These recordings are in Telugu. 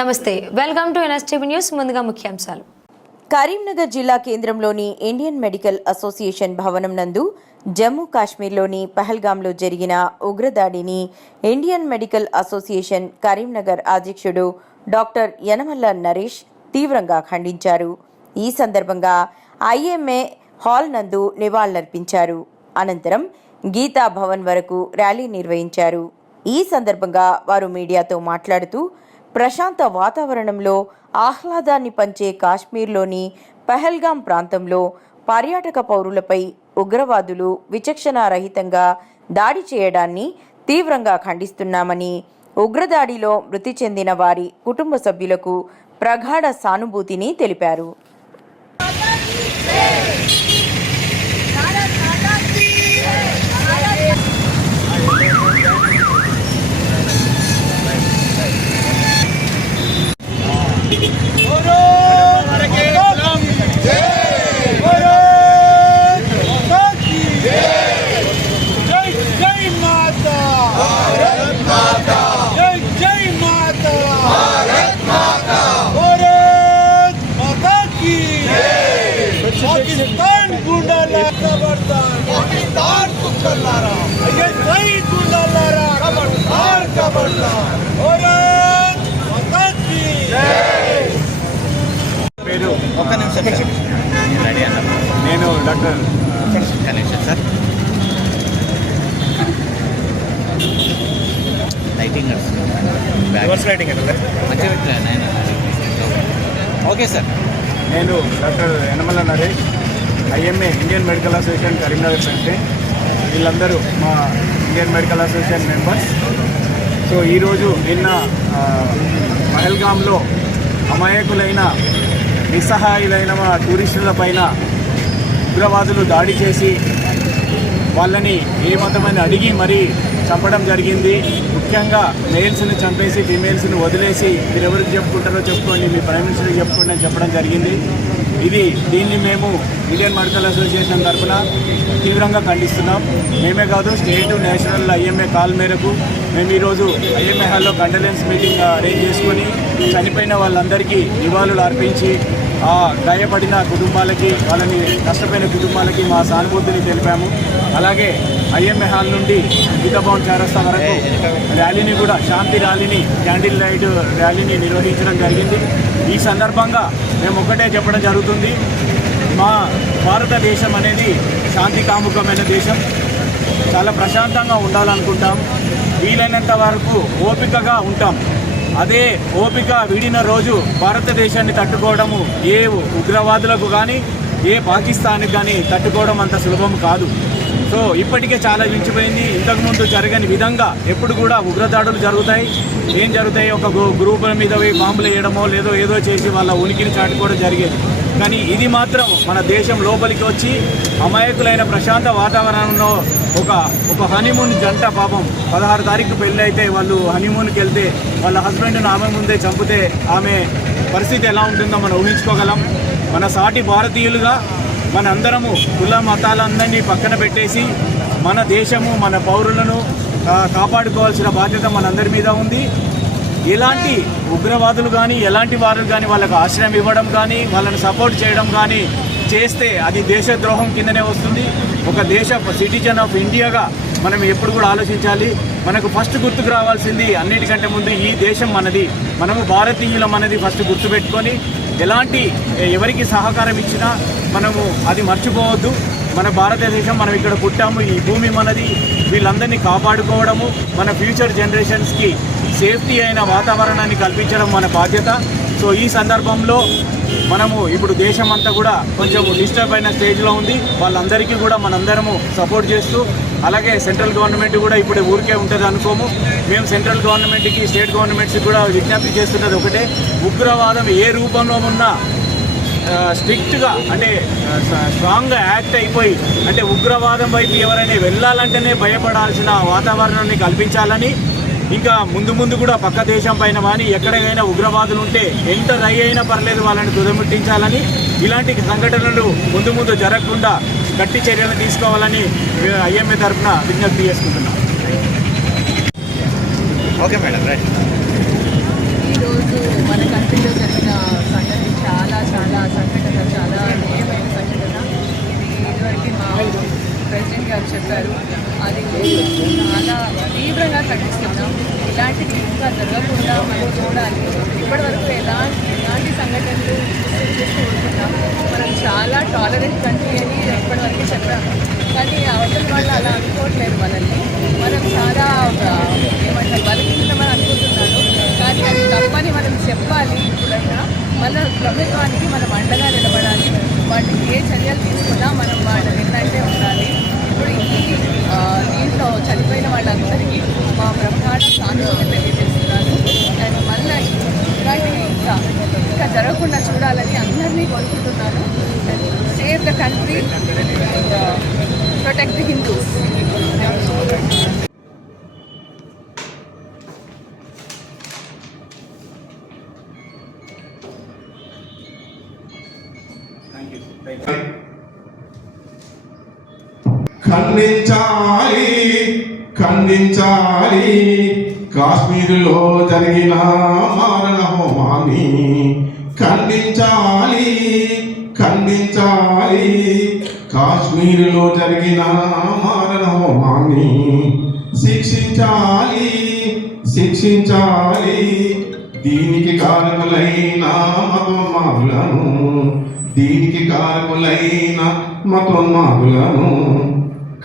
నమస్తే, వెల్కమ్ టు ఎన్ఎస్టీవీ న్యూస్. ముందుగా ముఖ్యాంశాలు. కరీంనగర్ జిల్లా కేంద్రంలోని ఇండియన్ మెడికల్ అసోసియేషన్ భవనం నందు జమ్మూ కాశ్మీర్లోని పహల్గాంలో జరిగిన ఉగ్రదాడిని ఇండియన్ మెడికల్ అసోసియేషన్ కరీంనగర్ అధ్యక్షుడు డాక్టర్ యనమల నరేష్ తీవ్రంగా ఖండించారు. ఈ సందర్భంగా ఐఎంఏ హాల్ నందు నివాళులర్పించారు. అనంతరం గీతా భవన్ వరకు ర్యాలీ నిర్వహించారు. ఈ సందర్భంగా వారు మీడియాతో మాట్లాడుతూ ప్రశాంత వాతావరణంలో ఆహ్లాదాన్ని పంచే కాశ్మీర్లోని పహల్గాం ప్రాంతంలో పర్యాటక పౌరులపై ఉగ్రవాదులు విచక్షణారహితంగా దాడి చేయడాన్ని తీవ్రంగా ఖండిస్తున్నామని, ఉగ్రదాడిలో మృతి చెందిన వారి కుటుంబ సభ్యులకు ప్రగాఢ సానుభూతిని తెలిపారు. पाकिस्तान गुंडाला खबरदार, पाकिस्तान कुत्तलारा, ये कई गुंडालारा खबरदार खबरदार. औरत माता की जय. పేరు ఒక్క నిమిషం రెడీ అన్న. నేను doctor Ganesh sir. Lighting reverse lighting మంచిగా ఓకే సార్. నేను doctor Yanamala Naresh, IMA Indian medical association Karimnagar president. వీళ్ళందరూ మా Indian medical association members. So ఈరోజు నిన్న పహల్గాంలో అమాయకులైన నిస్సహాయులైన మా టూరిస్టుల పైన ఉగ్రవాదులు దాడి చేసి వాళ్ళని ఏ మతమని అడిగి మరీ చంపడం జరిగింది. ముఖ్యంగా మేల్స్ని చంపేసి ఫీమేల్స్ని వదిలేసి మీరు ఎవరికి చెప్పుకుంటారో చెప్పుకోండి, మీ ప్రైమ్ మినిస్టర్కి చెప్పుకోండి అని చెప్పడం జరిగింది. దీన్ని మేము ఇండియన్ మెడికల్ అసోసియేషన్ తరఫున తీవ్రంగా ఖండిస్తున్నాం. మేమే కాదు, స్టేట్ నేషనల్ ఐఎంఏ కాల్ మేరకు మేము ఈరోజు ఐఎంఏ హాల్లో కండోలెన్స్ మీటింగ్ అరేంజ్ చేసుకొని చనిపోయిన వాళ్ళందరికీ నివాళులు అర్పించి ఆ గాయపడిన కుటుంబాలకి, వాళ్ళని నష్టపోయిన కుటుంబాలకి మా సానుభూతిని తెలిపాము. అలాగే ఐఎంఏ హాల్ నుండి గీతా భవన్ చౌరస్తా వరకు ర్యాలీని కూడా, శాంతి ర్యాలీని, క్యాండిల్ లైట్ ర్యాలీని నిర్వహించడం జరిగింది. ఈ సందర్భంగా మేము ఒకటే చెప్పడం జరుగుతుంది, మా భారతదేశం అనేది శాంతి కాముకమైన దేశం. చాలా ప్రశాంతంగా ఉండాలనుకుంటాం, వీలైనంత వరకు ఓపికగా ఉంటాం. అదే ఓపిక వీడిన రోజు భారతదేశాన్ని తట్టుకోవడము ఏ ఉగ్రవాదులకు కానీ ఏ పాకిస్తాన్కి కానీ తట్టుకోవడం అంత సులభం కాదు. సో ఇప్పటికే చాలా మించిపోయింది. ఇంతకుముందు జరగని విధంగా ఎప్పుడు కూడా ఉగ్రదాడులు జరుగుతాయి. ఏం జరుగుతాయి, ఒక గ్రూపుల మీద పోయి బాంబులు వేయడమో ఏదో చేసి వాళ్ళ ఉనికిని చాటుకోవడం జరిగేది. కానీ ఇది మాత్రం మన దేశం లోపలికి వచ్చి అమాయకులైన ప్రశాంత వాతావరణంలో ఒక హనీమూన్ జంట పాపం 16 తారీఖు పెళ్ళి అయితే వాళ్ళు హనీమూన్కి వెళ్తే వాళ్ళ హస్బెండ్ను ఆమె ముందే చంపితే ఆమె పరిస్థితి ఎలా ఉంటుందో మనం ఊహించుకోగలం. మన సాటి భారతీయులుగా మన అందరము కుల మతాలందరినీ పక్కన పెట్టేసి మన దేశము, మన పౌరులను కాపాడుకోవాల్సిన బాధ్యత మనందరి మీద ఉంది. ఎలాంటి ఉగ్రవాదులు కానీ ఎలాంటి వారు కానీ వాళ్ళకు ఆశ్రయం ఇవ్వడం కానీ వాళ్ళని సపోర్ట్ చేయడం కానీ చేస్తే అది దేశద్రోహం కిందనే వస్తుంది. ఒక దేశ సిటిజన్ ఆఫ్ ఇండియాగా మనం ఎప్పుడు కూడా ఆలోచించాలి. మనకు ఫస్ట్ గుర్తుకు రావాల్సింది అన్నిటికంటే ముందు ఈ దేశం మనది, మనము భారతీయులం అనేది ఫస్ట్ గుర్తుపెట్టుకొని ఎవరికి సహకారం ఇచ్చినా మనము అది మర్చిపోవద్దు. మన భారతదేశం, మనం ఇక్కడ పుట్టాము, ఈ భూమి మనది. వీళ్ళందరినీ కాపాడుకోవడము, మన ఫ్యూచర్ జనరేషన్స్కి సేఫ్టీ అయిన వాతావరణాన్ని కల్పించడం మన బాధ్యత. సో ఈ సందర్భంలో మనము ఇప్పుడు దేశం అంతా కూడా కొంచెం డిస్టర్బ్ అయిన స్టేజ్లో ఉంది. వాళ్ళందరికీ కూడా మనందరము సపోర్ట్ చేస్తూ, అలాగే సెంట్రల్ గవర్నమెంట్ కూడా ఇప్పుడు ఊరికే ఉంటుంది అనుకోము. మేము సెంట్రల్ గవర్నమెంట్కి, స్టేట్ గవర్నమెంట్స్కి కూడా విజ్ఞప్తి చేస్తున్నది ఒకటే, ఉగ్రవాదం ఏ రూపంలో ఉన్నా స్ట్రిక్ట్గా అంటే స్ట్రాంగ్గా యాక్ట్ అయిపోయి, అంటే ఉగ్రవాదం వైపు ఎవరైనా వెళ్ళాలంటేనే భయపడాల్సిన వాతావరణాన్ని కల్పించాలని, ఇంకా ముందు కూడా పక్క దేశం పైన కానీ ఎక్కడైనా ఉగ్రవాదులు ఉంటే ఎంటర్ అయినా పర్లేదు వాళ్ళని తుదముట్టించాలని, ఇలాంటి సంఘటనలు ముందు జరగకుండా గట్టి చర్యలు తీసుకోవాలని ఐఎంఏ తరఫున విజ్ఞప్తి చేసుకుంటున్నాం. Okay madam, right. ఈరోజు మన కంట్రీలో జరిగిన సంఘటన చాలా సంఘటన, చాలా అన్యాయమైన సంఘటన. ఇది ఇదివరకు మా ప్రెసిడెంట్ గారు చెప్పారు. అది చాలా తీవ్రంగా ఖండిస్తున్నాం. ఇలాంటివి ఇంకా జరగకుండా మనం చూడాలి. ఇప్పటివరకు ఎలాంటి సంఘటనలు చూస్తున్నాం. మనం చాలా టాలరెంట్ కంట్రీ అని ఇప్పటివరకు చెప్పాము, కానీ అవతల వాళ్ళు అలా అనుకోవట్లేదు మనల్ని. మనం చాలా ఏమంటారు బలహీనమని అనుకుంటున్నారు, కానీ అది తప్పని మనం చెప్పాలి. ఇప్పుడైనా మన ప్రభుత్వానికి మనం అండగా నిలబడాలి. వాళ్ళు ఏ చర్యలు తీసుకున్నా మనం వాళ్ళ వెన్నంటే ఉండాలి. ఇప్పుడు దీంట్లో చనిపోయిన వాళ్ళందరికీ మా బ్రహ్మాండ సానుభూతి తెలియజేస్తున్నాను. అండ్ మళ్ళీ ఇలాంటివి ఇంకా జరగకుండా చూడాలని అందరినీ కోరుకుంటున్నాను. Save the country, protect the Hindus. ఖండించాలి కాశ్మీరులో జరిగిన మారణ హోమాన్ని, ఖండించాలి కాశ్మీరులో జరిగిన మారణ హోమాన్ని, శిక్షించాలి దీనికి కారకులైన మతోన్మాదులను,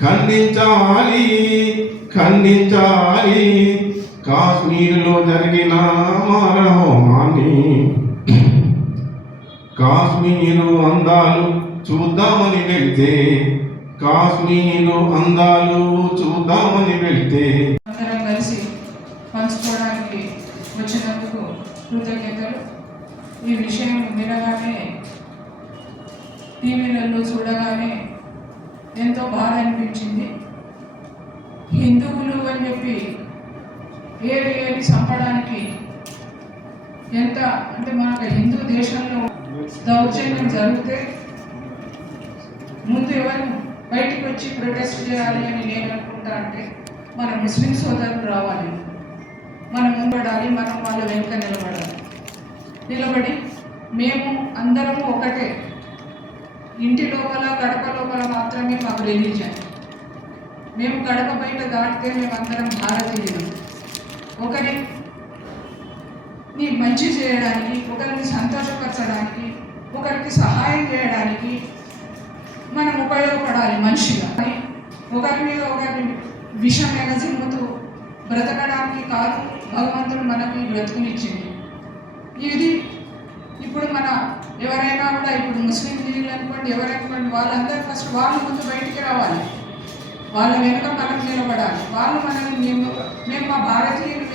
ఖండించాలి కాశ్మీరులో జరిగిన మారణ హోమాన్ని. కాశ్మీరు అందాలు చూద్దామని వెళ్తే అందరం కలిసి పంచుకోవడానికి వచ్చినందుకు కృతజ్ఞతలు. ఈ విషయం వినగానే, టీవీలలో చూడగానే ఎంతో బాధ అనిపించింది. హిందువులు అని చెప్పి ఏరి చంపడానికి ఎంత అంటే మనకు హిందూ దేశంలో దౌర్జన్యం జరిగితే ముందు ఎవరు బయటకు వచ్చి ప్రొటెస్ట్ చేయాలి అని నేను అనుకుంటా అంటే మన ముస్లిం సోదరులు రావాలి, మనం ముంబడాలి, మనం వాళ్ళ వెనుక నిలబడి మేము అందరము ఒకటే. ఇంటి లోపల గడప లోపల మాత్రమే మాకు రిలీజన్. మేము గడప బయట దాటితే మేమందరం భారతీయులు. ఒకరిని మంచి చేయడానికి, ఒకరిని సంతోషపరచడానికి, ఒకరికి సహాయం చేయడానికి మనం ఉపయోగపడాలి మనిషిగా. ఒకరి మీద ఒకరిని విషం ఎగజిమ్ముతూ బ్రతకడానికి కాదు భగవంతుడు మనకి బ్రతుకునిచ్చింది. ఇది ఇప్పుడు మన ఎవరైనా కూడా ఇప్పుడు ముస్లిం లీగ్లు అనుకోండి, ఎవరనుకోండి, వాళ్ళందరూ ఫస్ట్ వాళ్ళు ముందు బయటికి రావాలి, వాళ్ళ వెనుక మనం నిలబడాలి. వాళ్ళు మనల్ని మేము మా భారతీయులు,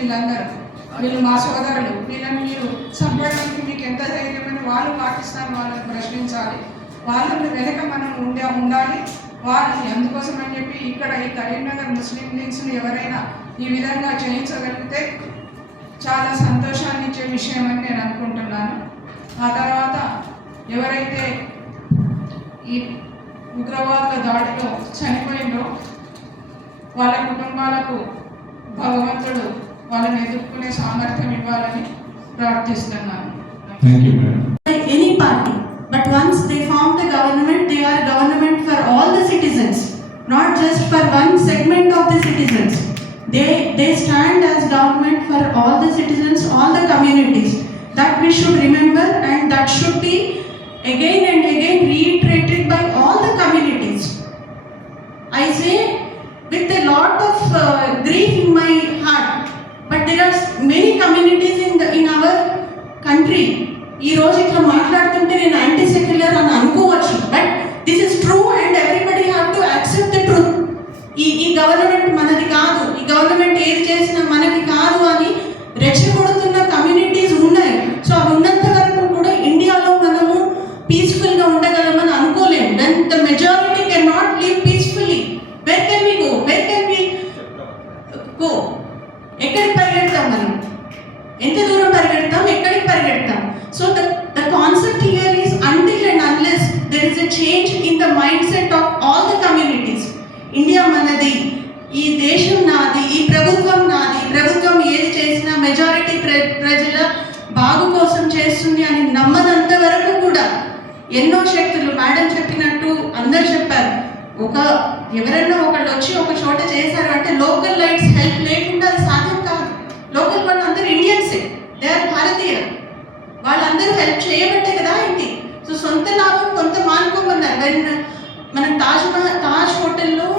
వీళ్ళు మా సోదరులు, వీళ్ళని మీరు చంపడానికి మీకు ఎంత ధైర్యమని వాళ్ళు పాకిస్తాన్ వాళ్ళని ప్రశ్నించాలి. వాళ్ళని వెనక మనం ఉండాలి. వాళ్ళని అందుకోసం అని చెప్పి ఇక్కడ ఈ కరీంనగర్ ముస్లిం లీగ్స్ని ఎవరైనా ఈ విధంగా చేయించగలిగితే చాలా సంతోషాన్ని ఇచ్చే విషయం అని నేను అనుకుంటున్నాను. ఆ తర్వాత ఎవరైతే ఈ ఉగ్రవాదుల దాడిలో చనిపోయిందో వాళ్ళ కుటుంబాలకు భగవంతుడు వాళ్ళని ఎదుర్కొనే సామర్థ్యం ఇవ్వాలని ప్రార్థిస్తున్నాను. Any party, but once they form the government, they are government for all the citizens, not just for one segment of the citizens. They stand as government for all the citizens, all the communities. That we should remember, and that should be again and again reiterated by all the communities. I say with a lot of grief in my heart, but there are many communities in our country. ఈ రోజు ఇట్లా మాట్లాడుతుంటే నేను యాంటీ సెక్యులర్ అని అనుకోవచ్చు, but this is true and everybody have to accept the truth. ఈ గవర్నమెంట్ మనది కాదు, ఈ గవర్నమెంట్ ఏది చేసినా మనది కాదు అని రెచ్చగొడుతున్న కమ్యూనిటీస్ ఉన్నాయి. సో అవి ఉన్నంత వరకు కూడా ఇండియాలో మనము పీస్ఫుల్గా ఉండగలమని అనుకోలేము. దెన్ ద చేస్తుంది అని నమ్మనంత వరకు కూడా ఎన్నో శక్తులు, మేడం చెప్పినట్టు అందరు చెప్పారు, ఎవరైనా ఒకళ్ళు వచ్చి ఒక చోట చేశారు అంటే లోకల్ లైట్స్ హెల్ప్ లేకుండా అది సాధ్యం కాదు. లోకల్ వాళ్ళు అందరూ ఇండియన్సే, దే ఆర్ భారతీయ, వాళ్ళందరూ హెల్ప్ చేయబట్టే కదా అయింది. సో సొంత లాభం కొంత మానుకోమన్నారు. మన తాజ్ హోటల్లో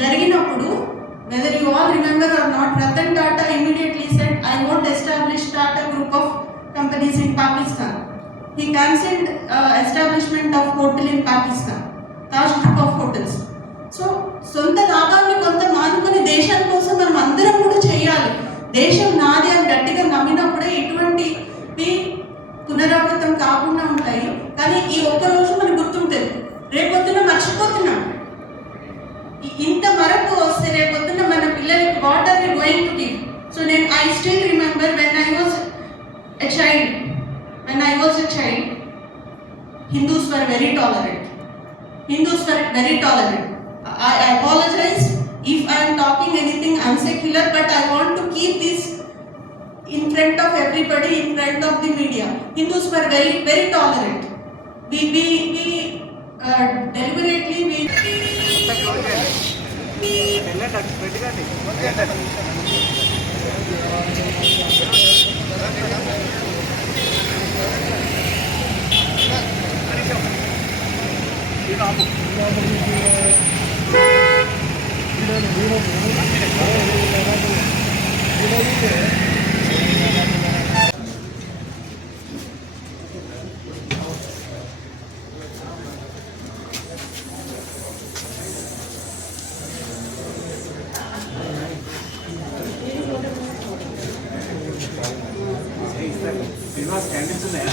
జరిగినప్పుడు, whether you all remember or not, Ratan Tata immediately said, I won't establish Tata group of companies in Pakistan. He cancelled establishment of hotel in Pakistan, Taj group of hotels. So సొంత లాభాన్ని కొంత మానుకొని దేశం కోసం మనం అందరం కూడా చేయాలి. దేశం నాది అని గట్టిగా నమ్మినప్పుడే ఇటువంటివి పునరావృతం కాకుండా ఉంటాయి. కానీ ఈ ఒక్కరోజు మనకు గుర్తుంటుంది, రేపొద్దున మర్చిపోతున్నాం. ఇంత వరకు వస్తే రేపొద్దున మన పిల్లలకి what are we going to give? So I still remember when I was a child, Hindus were very tolerant. I apologize if I am talking anything unsecular, but I want to keep this in front of everybody, in front of the media. Hindus were very, very tolerant. We deliberately candles ఉన్నాయా?